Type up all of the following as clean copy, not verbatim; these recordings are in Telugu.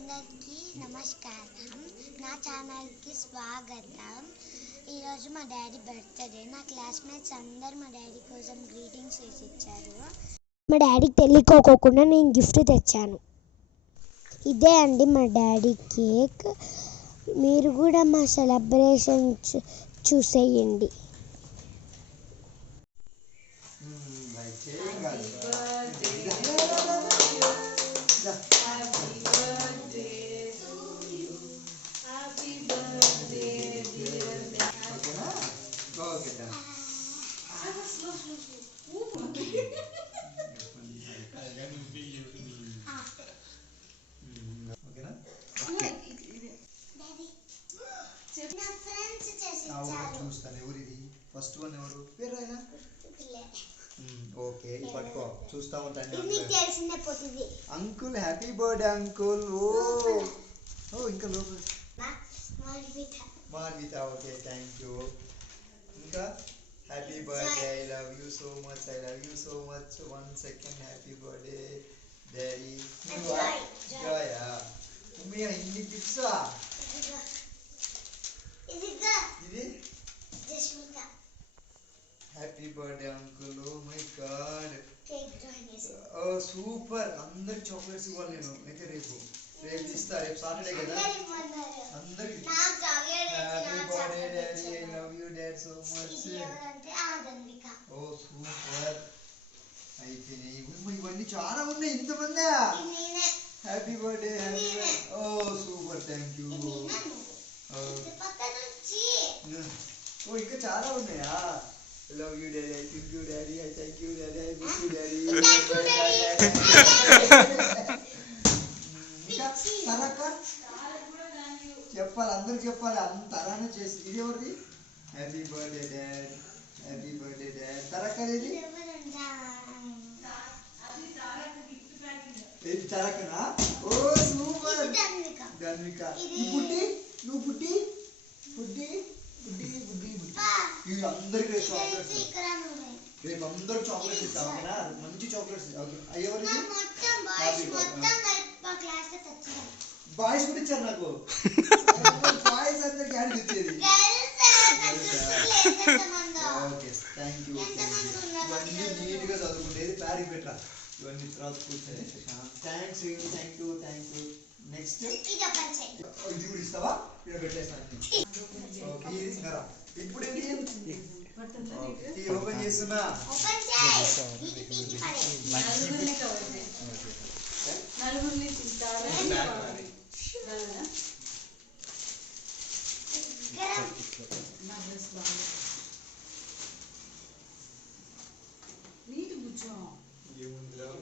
అందరికీ నమస్కారం. నా ఛానల్కి స్వాగతం. ఈరోజు మా డాడీ బర్త్డే. నా క్లాస్మేట్స్ అందరు మా డాడీ కోసం గ్రీటింగ్స్ వేసి ఇచ్చారు. మా డాడీకి తెలియకోకుండా నేను గిఫ్ట్ తెచ్చాను. ఇదే అండి మా డాడీ కేక్. మీరు కూడా మా సెలబ్రేషన్ చూసేయండి. చూస్తాను ఎవరిది ఫస్ట్ వన్ ఎవరు పేరు రాయనా ఓకే పట్టుకో చూస్తా ఉంటాను uncle happy birthday uncle oh ఇంకా లోపల మార్విత ఓకే థ్యాంక్ యూ ఇంకా happy birthday I love you so much 1 second happy birthday daddy జాయా ఉమ్మియా ఇన్ని గిఫ్ట్సా ఇది happy birthday uncle oh my god oh super అందరికి చాక్లెట్స్ ఇవ్వాలి నేను అయితే రేపు ఇస్తా రేపు సాటర్డే కదా అందరికి happy birthday daddy I love you dad so much oh super అయితే ఇవన్నీ చాలా ఉన్నాయి ఇంతమంది happy birthday oh super thank you ఓ ఇంకా చాలా ఉన్నాయా I love you daddy, I thank you daddy, I thank you daddy, I miss you daddy. ఇంకా తరక చెప్పాలి అందరూ చెప్పాలి అంత అలానే చేసి ఇది ఎవరిది హ్యాపీ బర్త్డే డాడ్ తరక ఇది ఇది తరకనా ఓ సూపర్ ధన్విక నువ్వు పుట్టి ఇవి అందరికి రేపు చాక్లెట్స్ రేపు అందరూ చాక్లెట్స్ ఇస్తాం ఓకేనా మంచి చాక్లెట్స్ ఎవరికి బాయ్స్ కూడా ఇచ్చారు నాకు బాయ్స్ అందరికి యాడ్ ఇచ్చేది ఓకే థ్యాంక్ యూ ఇవన్నీ నీట్గా చదువుకుంటేది ప్యారీ పెట్టరా ఇవన్నీ తర్వాత కూర్చొని థ్యాంక్ యూ నెక్స్ట్ ఇది కూడా ఇస్తావా ఇక్కడ పెట్టేస్తాను ఓకే ఇది ఇంకా ఇప్పుడు ఇది ఓపెన్ చేస్తున్నా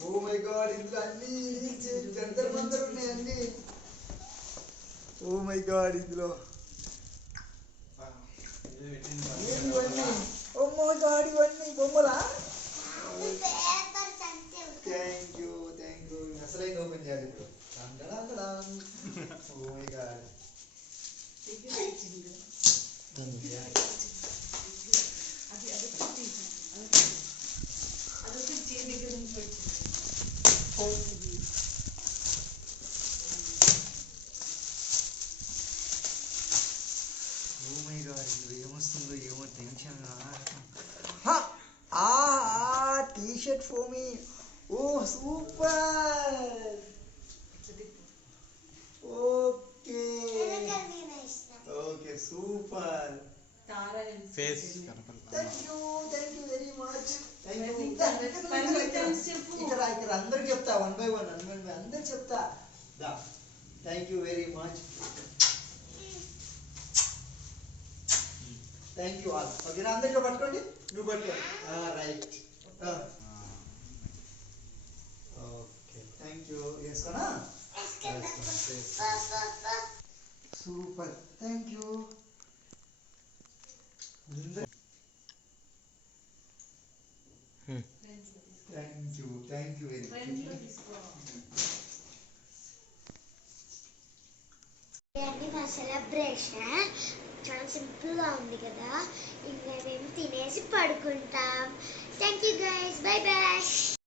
ఓ మై గాడ్ ఇందులో అన్ని జంతర్ మంతర్ ఉన్నాయి అన్ని ఓ మై గాడ్ ఇందులో ఓ మై గాడ్ ఇవన్నీ బొమ్మలా థ్యాంక్ యూ అసలైన ఓపెన్ చేయాలి ఇప్పుడు ఓ మై గాడ్ ఏమొస్తుందో ఏమో tension T-shirt for me oh super okay super thank you very much ఇక్కడ అందరికి చెప్తా 1 by 1 అందరికి చెప్తా thank you very much thank you all ఓకేనా అందరికీ పట్టుకోండి నువ్వు పట్టుకోండి రైట్ ఓకే థ్యాంక్ యూ వేసుకోనా super thank you very much celebration చాలా సింపుల్గా ఉంది కదా. ఇంకా మేము తినేసి పడుకుంటాం. Thank you guys, bye bye.